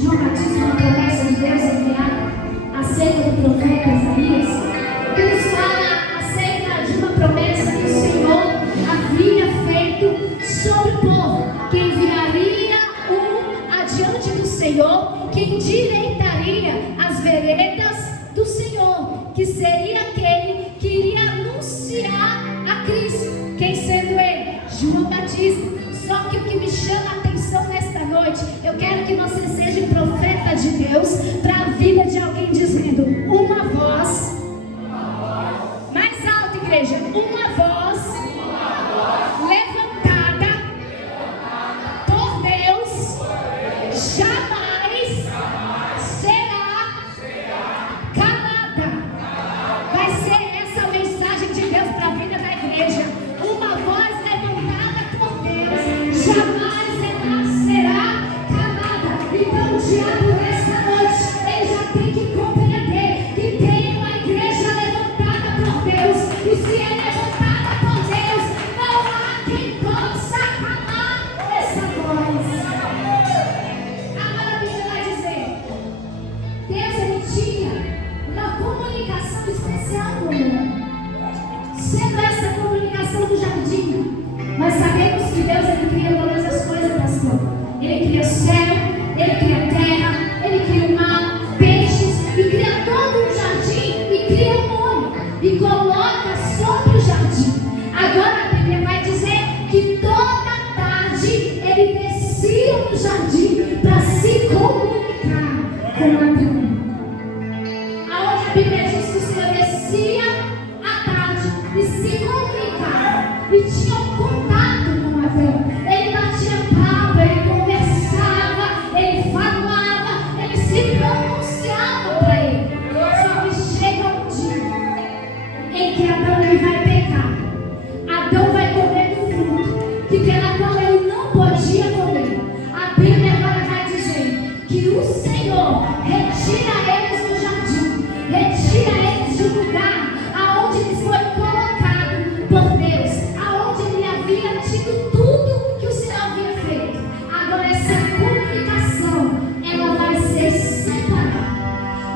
João Batista, uma promessa de Deus enviada acerca do profeta Isaías, eles falam acerca de uma promessa que o Senhor havia feito sobre o povo, que enviaria adiante do Senhor, que endireitaria as veredas do Senhor, que seria aquele que iria anunciar a Cristo, quem sendo ele? João Batista. Só que o que me chama a atenção nesta noite, eu quero que você seja profeta de Deus para a vida de alguém, dizendo uma voz, mais alto, igreja, uma voz levantada por Deus jamais será calada. Vai ser essa mensagem de Deus para a vida da igreja. Uma voz levantada por Deus jamais será calada. Então o diabo nessa noite, ele já tem que compreender que tem uma igreja levantada por Deus, e se é levantada por Deus, não há quem possa calar essa voz. Agora a Bíblia vai dizer, Deus, ele tinha uma comunicação especial com o homem, sendo essa comunicação do jardim. Mas sabemos que Deus, ele cria todas as coisas, pastor. Ele cria o céu, ele cria a terra, ele cria o mar, peixes, e cria todo um jardim, e cria um homem, e coloca sobre o jardim. Agora a Bíblia vai dizer que toda tarde ele descia no jardim para se comunicar com Adão. Aonde a Bíblia diz que o Senhor descia à tarde e se comunicava, e tinha um contato com Adão. Ele batia papo, ele conversava, ele falava, ele se pronunciava para ele. Só que chega um dia em que Adão, ele vai pecar. Adão vai comer do fruto que pela qual ele não podia comer. A Bíblia agora vai dizer que o Senhor retira eles do jardim, retira eles do lugar aonde eles foram colocados por Deus, aonde ele havia tido tudo que o Senhor havia feito. Agora essa comunicação, ela vai ser separada.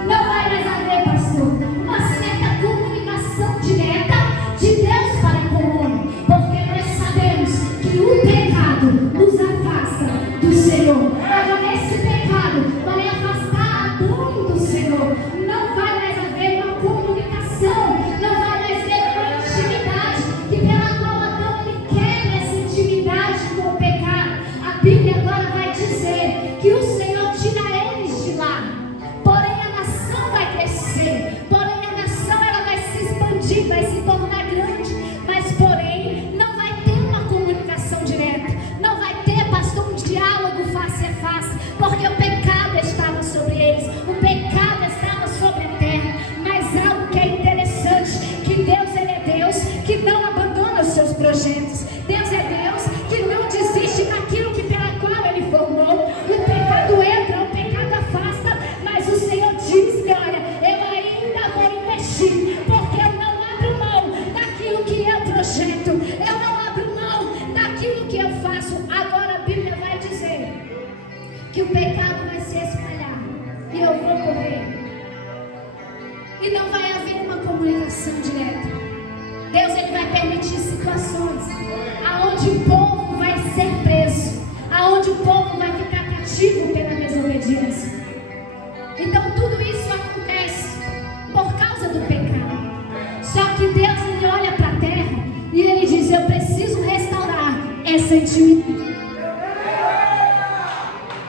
Não vai mais haver, pastor, uma certa comunicação direta de Deus para com o homem, porque nós sabemos que o pecado nos afasta do Senhor. Agora esse pecado vai afastar Adão do Senhor. Não vai mais haver uma comunicação, não vai mais haver uma intimidade, que pela qual Adão, ele quebra essa intimidade com o pecado. A Bíblia agora vai dizer que o Senhor tira eles de lá. Porém a nação vai crescer, porém a nação, ela vai se expandir, vai se tornar grande, mas porém não vai ter uma comunicação direta, não vai ter, pastor, um diálogo face a face, porque o pecado estava sobre eles, o pecado estava sobre a terra. Mas algo que é interessante, que Deus, ele é Deus que não abandona os seus projetos. Deus é Deus que não desiste daquilo que pela qual ele formou. O pecado entra, o pecado afasta, mas o Senhor diz que, olha, eu ainda vou investir, porque eu não abro mão daquilo que eu projeto, eu não abro mão daquilo que eu faço. Agora a Bíblia vai dizer que o pecado vai se espalhar, e eu vou correr, e não vai haver uma comunicação direta. Deus, ele vai permitir situações aonde o povo vai ser preso, aonde o povo vai ficar cativo pela desobediência. Então tudo isso acontece por causa do pecado. Só que Deus, ele olha para a terra e ele diz, eu preciso restaurar essa intimidade.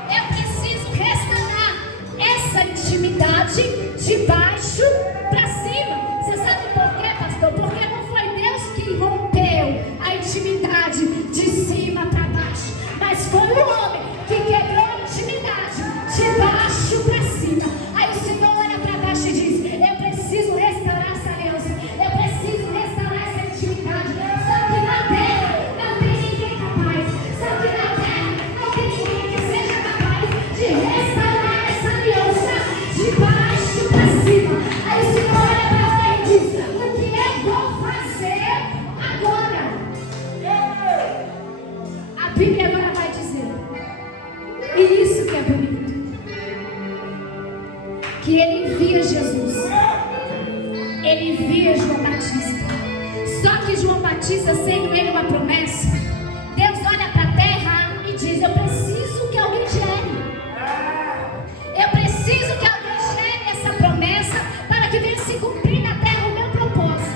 Eu preciso restaurar essa intimidade de baixo para cima. Você sabe por quê, pastor? Porque não foi Deus que rompeu a intimidade de cima para baixo, mas foi o homem que quebrou a intimidade de baixo para cima. Aí o Senhor olha para baixo e diz, eu preciso restaurar essa aliança, eu preciso restaurar essa intimidade. Só que na terra não tem ninguém capaz, só que na terra não tem ninguém que seja capaz de restaurar essa aliança de baixo para cima. Aí o Senhor olha para frente e diz, o que eu vou fazer agora? A Bíblia agora vai dizer, e isso que é bonito, que ele envia Jesus. Ele envia João Batista. Só que João Batista, sendo ele uma promessa, Deus olha para a terra e diz: eu preciso que alguém gere. Eu preciso que alguém gere essa promessa para que venha se cumprir na terra o meu propósito.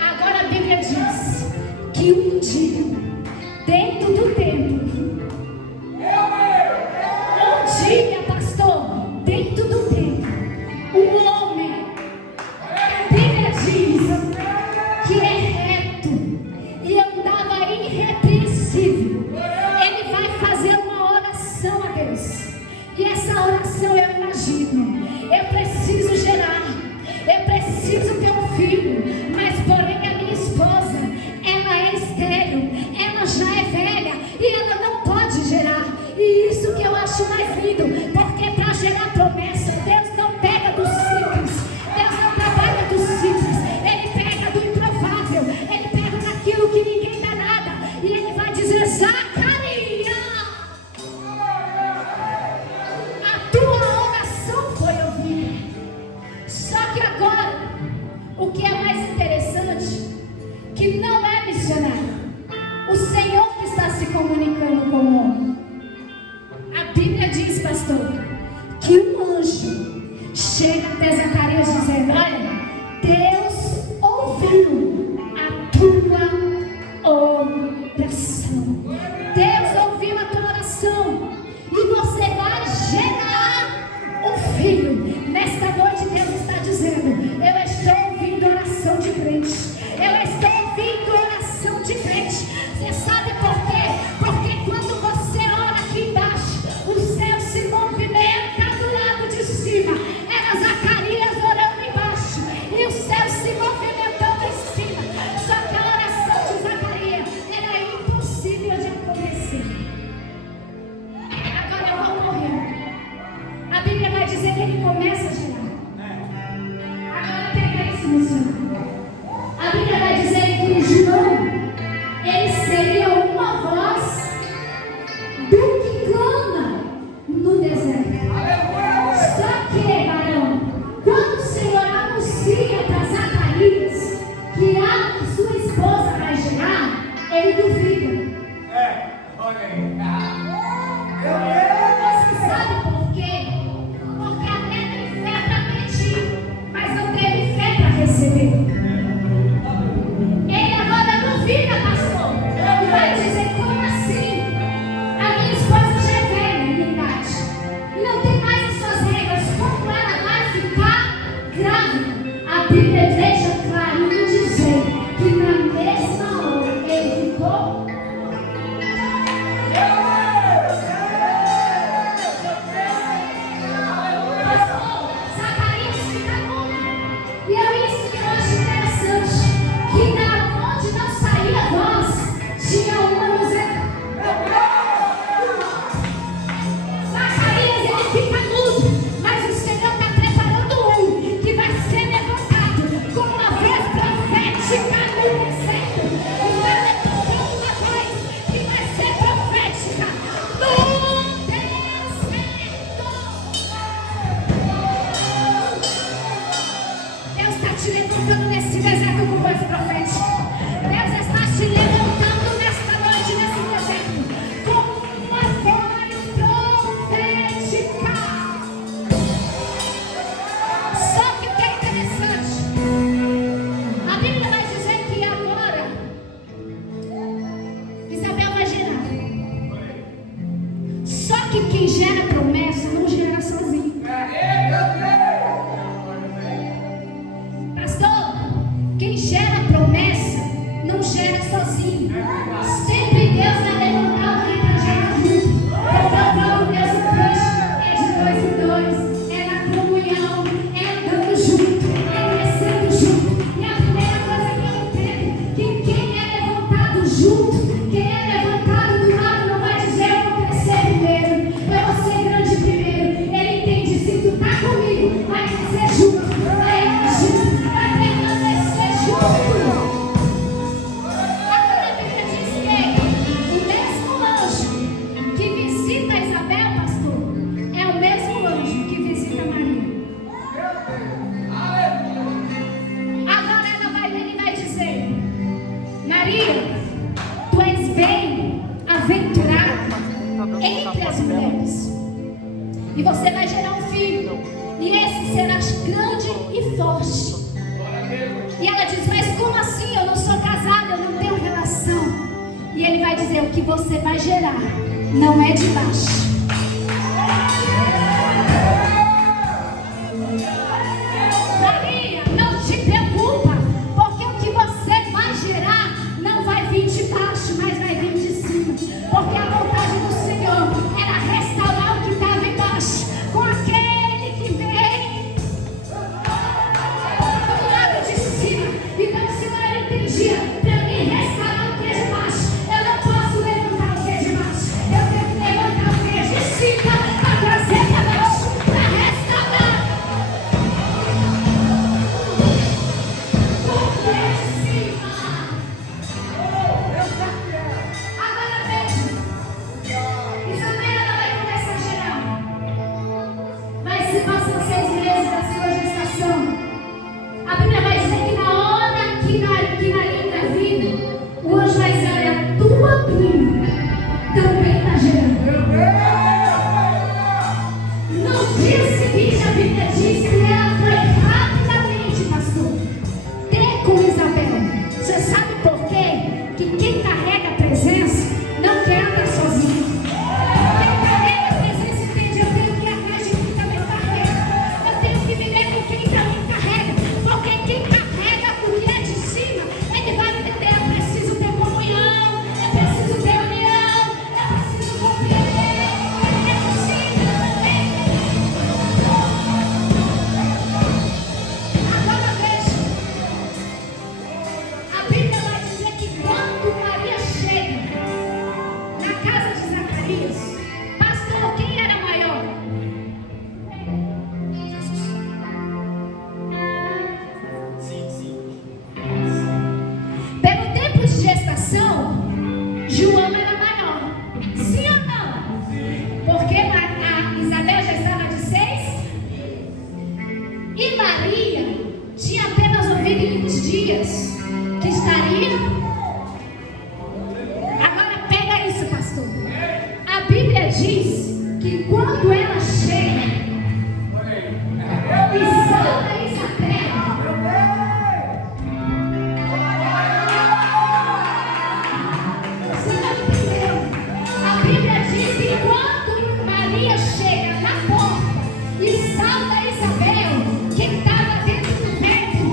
Agora a Bíblia diz que um dia, dentro do templo, um dia, pastor, dentro do templo, um homem, a Bíblia diz que é reto e andava irrepreensível. Ele vai fazer uma oração a Deus. E essa oração eu imagino: eu preciso gerar, eu preciso ter um filho, mas porém a minha esposa, ela é estéril, ela já é velha e ela não pode gerar. E isso que eu acho mais lindo, porque para gerar promessa, Deus não pega do simples, Deus não trabalha do simples, Ele pega do improvável, Ele pega daquilo que ninguém dá nada, e Ele vai dizer: Zacarias, a tua oração foi ouvida. Só que agora, o que é mais interessante, que não é missionário, o Senhor que está se comunicando com o homem. A Bíblia diz, pastor, que um anjo chega até Zacarias dizendo: olha, Deus ouviu a tua oração. Deus ouviu a tua oração e você vai gerar um filho. Nesta noite Deus está dizendo: eu estou ouvindo oração de crente. Eu estou ouvindo oração de crente. Você sabe por quê? Porque quando você ora aqui embaixo, o céu se movimenta do lado de cima. Era Zacarias orando embaixo e o céu se movimentando em cima. Só que a oração de Zacarias era impossível de acontecer. Agora eu vou morrer. A Bíblia vai dizer que ele começa a gerar. Agora pega isso, meu Senhor. A Bíblia vai dizer que João, ele seria uma voz do que clama no deserto. Só que, varão, quando o Senhor anuncia para Zacarias que sua esposa vai gerar, ele duvida. Você sabe por quê? Porque até E você vai gerar um filho. E esse será grande e forte. E ela diz, mas como assim? Eu não sou casada, eu não tenho relação. E ele vai dizer, o que você vai gerar não é de baixo. Maria, não te preocupa, porque o que você vai gerar não vai vir de baixo, mas vai vir de cima. Porque a vontade do Senhor era restaurar o que estava embaixo com aquele que vem do lado de cima. Então o Senhor ele entendia, para mim restaurar o que é de baixo, eu não posso levantar o que é de baixo, eu tenho que levantar o que é de cima para trazer para baixo, para restaurar o que é de cima. Agora veja, Isabela ela vai começar a gerar, mas se passam 6 meses da sua gestação, a Bíblia vai dizer que na hora que Maria engravida, o anjo vai dizer, olha, a tua prima também está gerando. No dia seguinte, a Bíblia diz que ela foi rapidamente, pastor, ter com Isabel. Você sabe por quê? Que quem carrega a presença não quer andar sozinho. Quem carrega a presença entende, eu tenho que ir atrás de quem também carrega. Eu tenho que viver com quem também carrega. Porque quem carrega o que é de cima, ele vai entender, eu preciso ter comunhão, eu preciso ter união, eu preciso compreender, é possível também. Agora veja, a Bíblia vai dizer que quando Maria chega na casa de Zacarias, pastor, quem era maior? Pelo tempo de gestação, João era maior. Sim ou não? Porque a Isabel já estava de 6 e Maria tinha apenas ouvido uns dias que estaria. Agora pega isso, pastor. A Bíblia diz que quando ela chega e salva Isabel, você não entendeu? A Bíblia diz que quando Maria chega na porta e salva Isabel, que estava dentro do ventre,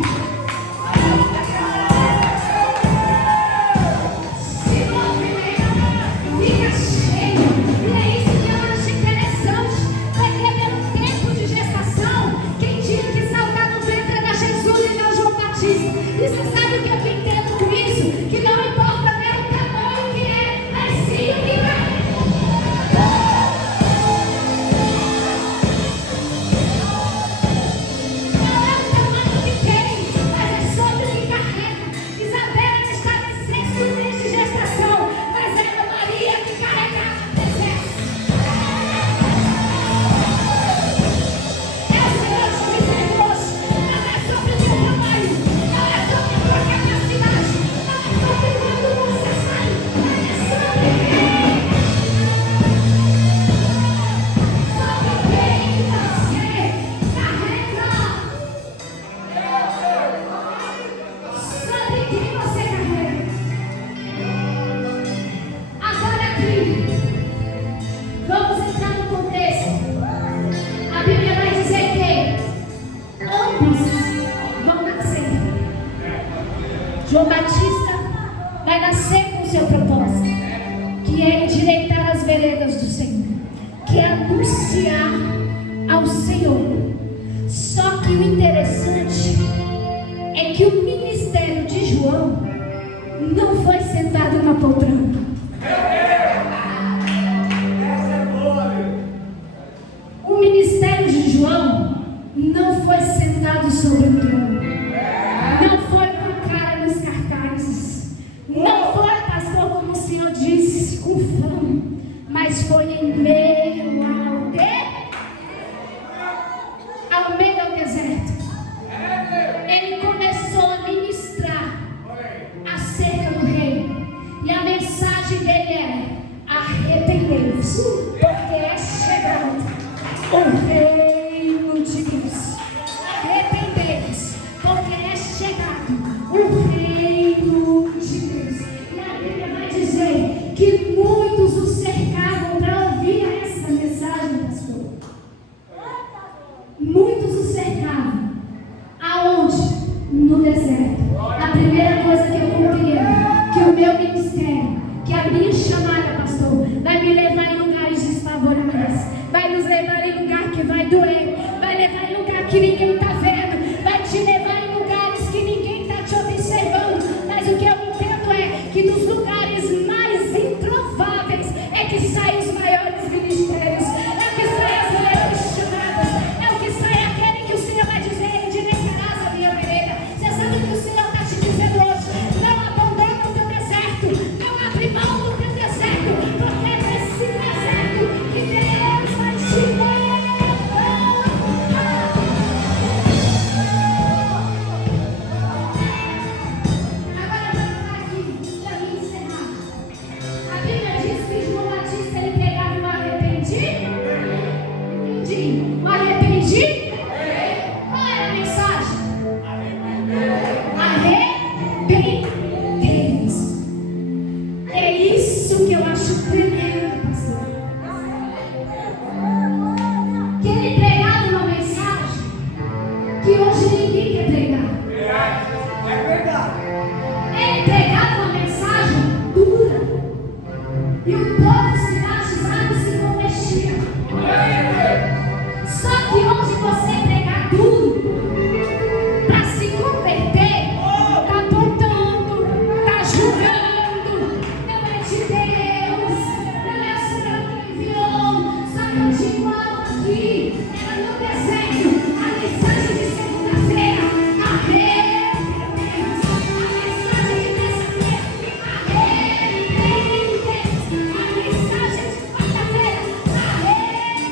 se movimenta, fica cheia. E é isso que eu acho interessante, porque pelo tempo de gestação, quem tinha que saltar no ventre era Jesus e não João Batista. E você sabe o que eu entendo com isso? Que não importa nem o tamanho que é, mas sim o que é. Não é o tamanho que tem, mas é sobre o que carrega. Isabela estava em 6º mês de gestação, mas era Maria que carregava a presença. É o Senhor te misericórdia. Não é sobre o teu tamanho, não é sobre a tua capacidade, não é sobre quando você sai, mas é sobre quem você carrega. Sobre quem você carrega. Agora aqui, vamos entrar no contexto. A Bíblia vai dizer que ambos vão nascer. João Batista vai nascer com o seu propósito, que é endireitar as veredas do Senhor, que é anunciar ao Senhor. Só que o interessante é que o ministério de João não foi sentado na poltrona. O ministério de João não foi sentado sobre o trono. Não foi com a cara nos cartazes. Não foi, pastor, como o Senhor disse, com fama. Mas foi em meio ao deserto. Ele começou a ministrar acerca do reino. E a mensagem dele era: arrependei-vos, porque é chegado o o reino de Deus. Arrependei-vos, porque é chegado o reino de Deus. E a Bíblia vai dizer que muitos o cercavam para ouvir essa mensagem, pastor. Muitos o cercavam. Aonde? No deserto. A primeira coisa que eu compreendo, que o meu ministério, que a minha chamada, pastor, vai me levar em lugares desfavoráveis, vai nos levar em lugar que vai doer, vai levar em lugar que ninguém está vendo, vai te levar em lugares que ninguém está te observando. Mas o que eu entendo é que nos lugares mais improváveis é que saem os maiores ministérios, é que saem as maiores chamadas, é o que sai aquele que o Senhor vai dizer: endireitarás a minha vereda. Você sabe o que o Senhor está te dizendo hoje? Não abandona o teu deserto, não abre mão do teu deserto, porque é nesse deserto que Deus vai te levar. Agora vamos lá aqui, para mim encerrar. A Bíblia diz que João Batista ele pregava um arrependido. Um arrependido? Qual era a mensagem? Arrependei-vos. É isso que eu acho tremendo, pastor. Que ele pregava uma mensagem que hoje ninguém quer pregar. É verdade. Ele pregava uma mensagem dura. E o povo se batizava e se convertia. Só que hoje você pregar duro para se converter, está apontando, está julgando. Não é de Deus, não é o Senhor que enviou. Só que eu digo algo aqui, era no deserto, a mensagem de segunda-feira, arrependei-vos. A mensagem de terça-feira, arrependei-vos. A mensagem de quarta-feira,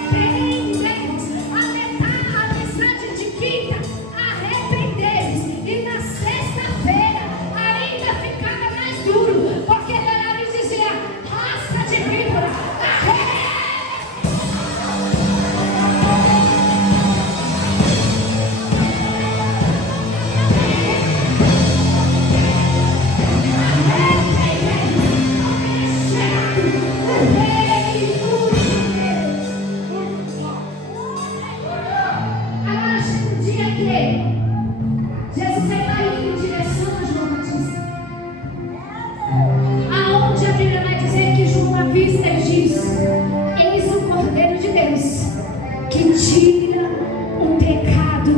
arrependei-vos. A mensagem de quinta, arrependei-vos. E na sexta-feira ainda ficava mais duro, porque ele era e dizia: raça de víbora, agora chega um dia que Jesus está indo em direção a João Batista, aonde a Bíblia vai dizer que João avista e diz: eis o Cordeiro de Deus que tira o pecado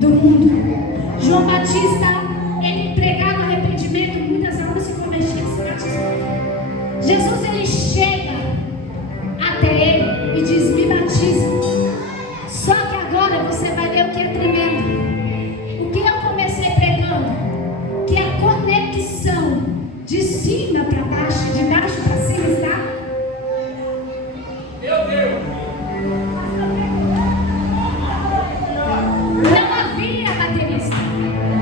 do mundo. João Batista, ele pregava arrependimento, muitas almas se convertiam e se batizavam. Jesus, ele chega até ele e diz: me batiza. Só que agora você vai ver o que é tremendo. O que eu comecei pregando, que é a conexão de cima para baixo, de baixo para cima, está? Meu Deus. Não havia baterista.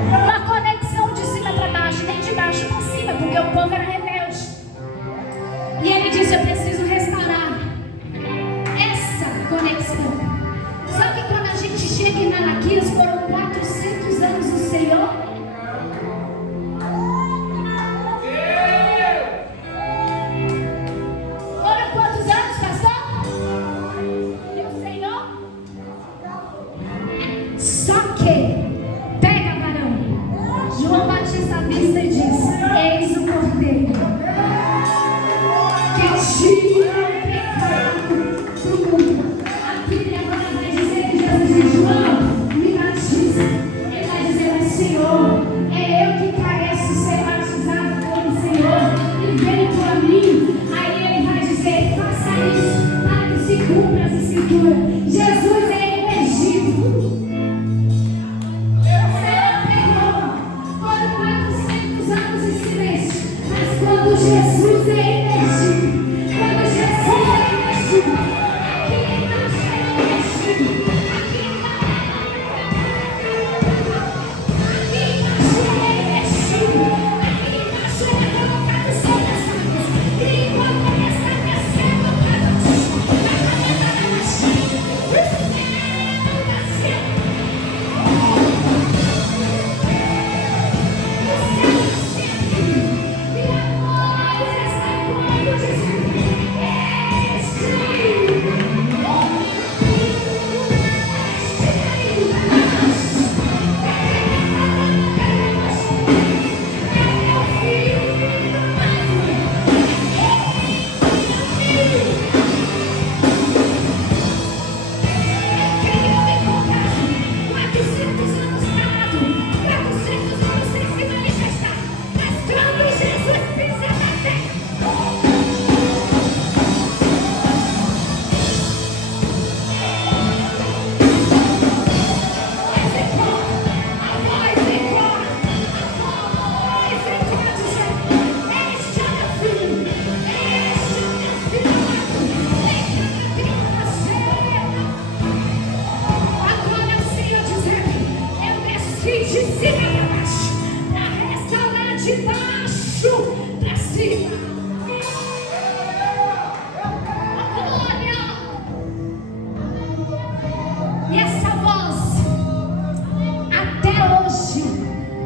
Uma conexão de cima para baixo, nem de baixo para cima, porque o povo era rebelde. E ele disse: eu preciso restaurar essa conexão. Só que quando a gente chega em Malaquias, foram 400 anos do Senhor. Foram quantos anos, pastor? E o Senhor? Só que, pega, varão, João Batista à vista e diz: eis o Cordeiro que tira o pecado do mundo. A Bíblia agora vai dizer que Jesus diz: João, me batiza. Ele vai dizer: mas Senhor, é eu que careço ser batizado pelo Senhor, e vem para mim. Aí ele vai dizer: faça isso, para que se cumpra as escrituras. Jesus é elegível. E essa voz, até hoje,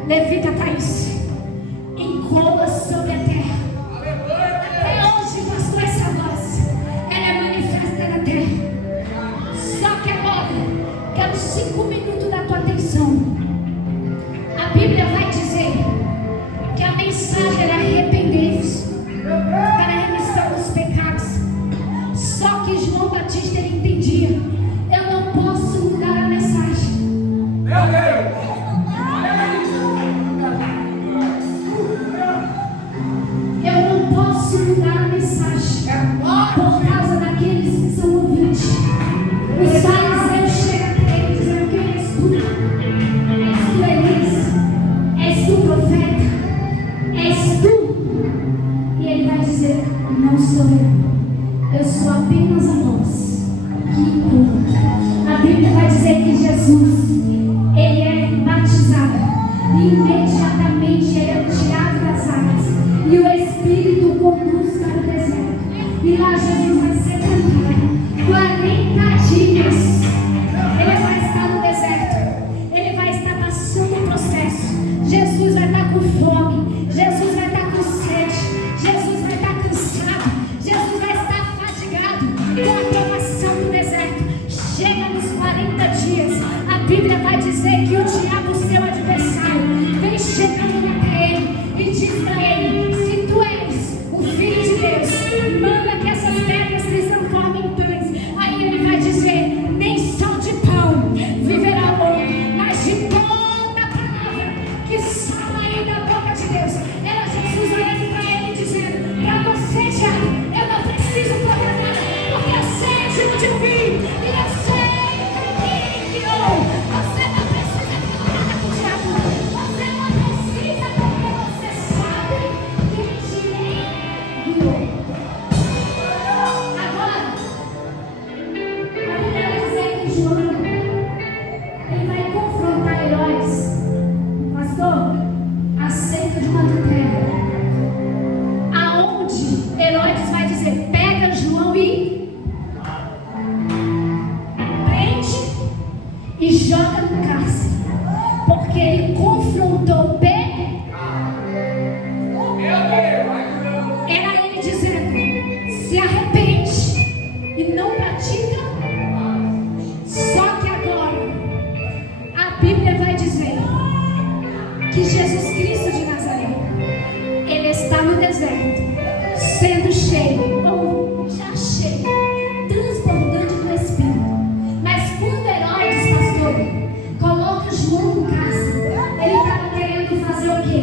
levita Thaís, encoa sobre a terra. Até hoje, pastor, essa voz, ela é manifesta na terra. Só que agora, quero 5 minutos da tua atenção. A Bíblia vai dizer que a mensagem era arrepender-vos para a remissão dos pecados. Só que João Batista ele entendia: eu não posso mudar a mensagem. Meu Deus! Eu não posso mudar a mensagem por causa daqueles que são ouvintes. Os fariseus chegam até ele dizendo: quem és tu? És tu Elias? És tu profeta? És tu? E ele vai dizer: não sou eu sou apenas a voz que ecoa. A Bíblia vai dizer que Jesus, ele é batizado e imediatamente ele é tirado das águas e o Espírito conduz para o deserto. E lá Jesus vai ser tentado 40 dias. Ele vai estar no deserto, ele vai estar passando o processo. Jesus vai estar com fome, Jesus vai estar com sede, Jesus vai estar cansado, Jesus vai estar fatigado com a provação do deserto. Chega nos 40 dias, a Bíblia vai dizer que o diabo, seu adversário, vem chegando até ele e diz para ele: se tu és o Filho de Deus, manda que essas pedras se transformem em pães. Aí ele vai dizer: nem só de pão viverá o homem, mas de toda palavra que sai da boca de Deus. Era Jesus olhando para ele dizendo: para você, diabo, eu não preciso falar nada, porque eu sei de onde eu vim e eu sei quem me enviou. Você não precisa falar nada com o diabo, você não precisa, porque você sabe quem te enviou. Agora, a Bíblia vai dizer que João, ele vai confrontar Herodes, pastor, acerca de uma adultério, aonde Herodes vai dizer: pega João e prende e joga no cárcere, porque ele confrontou bem. Meu Deus! Era ele dizendo: se arrepende e não pratica. Só que agora a Bíblia vai dizer que Jesus Cristo de Nazaré, ele está no deserto, sendo cheio, ou já cheio, transbordante do Espírito. Mas quando Herodes, pastor, coloca João no cárcere, ele estava querendo fazer o quê?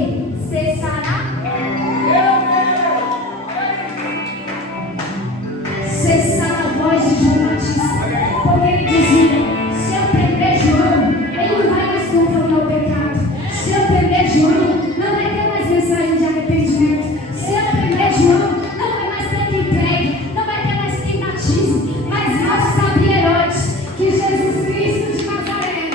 Cessar a voz de João Batista, porque ele dizia: se eu prender João, ele não vai mais confrontar o pecado. Se eu prender João, não vai ter mais mensagem de arrependimento. Se eu prender João, não vai mais ter quem pregue, não vai ter mais quem batize. Mas não sabia Herodes que Jesus Cristo de Nazaré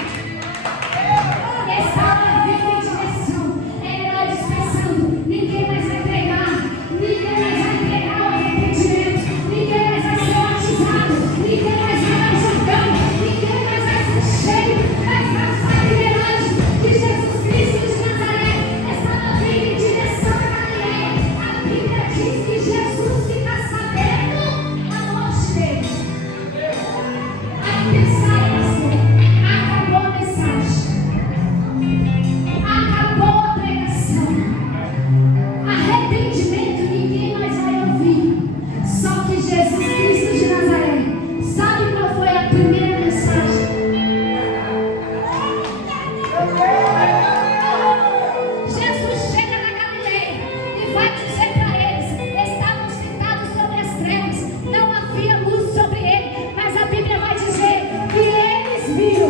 estava vindo em direção. Herodes pensando: ninguém mais vai pregar, ninguém mais vai pregar o arrependimento, ninguém mais vai ser batizado, ninguém mais vai dar jargão, ninguém mais vai ser cheio. Mas não sabia Herodes que Jesus Cristo de Nazaré estava vindo em direção a Galileia. A Bíblia diz que Jesus fica sabendo a morte dele. Aí pensaram assim: acabou a mensagem, acabou a pregação, arrependimento ninguém mais vai ouvir. Só que Jesus Cristo de Nazaré, sabe qual foi a primeira mensagem? Jesus chega na Galileia e vai dizer para eles: estavam sentados sobre as trevas, não havia luz sobre ele, mas a Bíblia vai dizer que eles viram